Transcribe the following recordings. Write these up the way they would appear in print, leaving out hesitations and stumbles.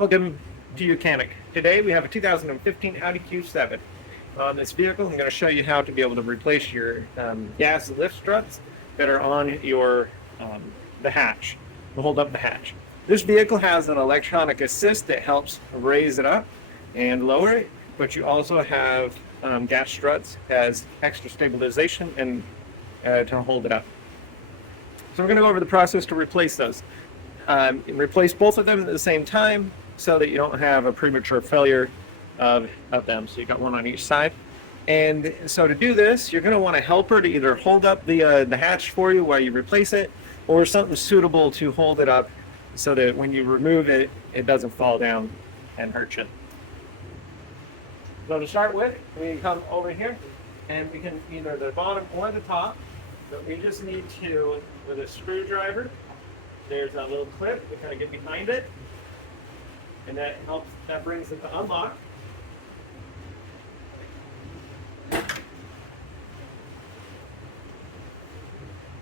Welcome to Mechanic. Today we have a 2015 Audi Q7. On this vehicle, I'm going to show you how to be able to replace your gas lift struts that are on your the hatch, to hold up the hatch. This vehicle has an electronic assist that helps raise it up and lower it, but you also have gas struts as extra stabilization and to hold it up. So we're going to go over the process to replace those. Replace both of them at the same time so that you don't have a premature failure of them. So you got one on each side. And so to do this, you're going to want a helper to either hold up the hatch for you while you replace it, or something suitable to hold it up so that when you remove it, it doesn't fall down and hurt you. So to start with, we come over here and we can either the bottom or the top, but we just need to, with a screwdriver, there's a little clip to kind of get behind it, and that brings it to unlock.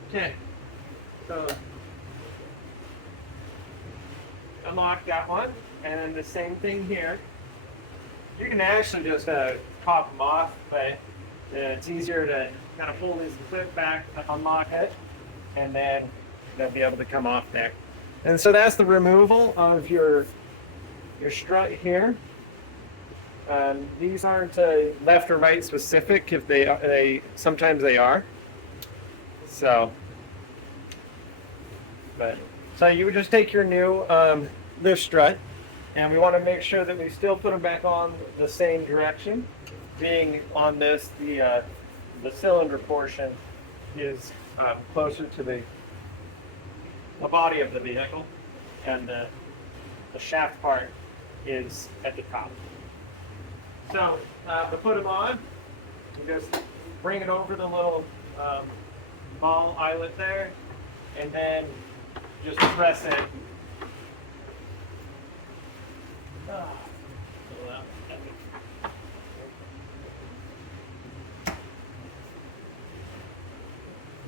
Okay, so unlock that one, and then the same thing here. You can actually just pop them off, but it's easier to kind of pull this clip back to unlock it, and then they'll be able to come off there. And so that's the removal of your strut here. These aren't left or right specific. If they sometimes they are. So you would just take your new lift strut, and we want to make sure that we still put them back on the same direction. Being on this, the cylinder portion is closer to the body of the vehicle, and the shaft part is at the top. So to put them on, you just bring it over the little ball eyelet there, and then just press it.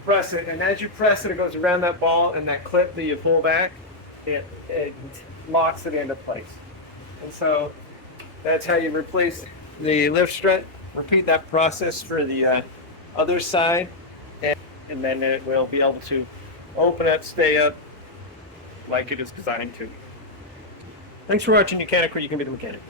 Press it, and as you press it, it goes around that ball, and that clip that you pull back, it locks it into place. And so that's how you replace the lift strut. Repeat that process for the other side, and then it will be able to open up, stay up like it is designed to. Thanks for watching Mechanic, where you can be the mechanic.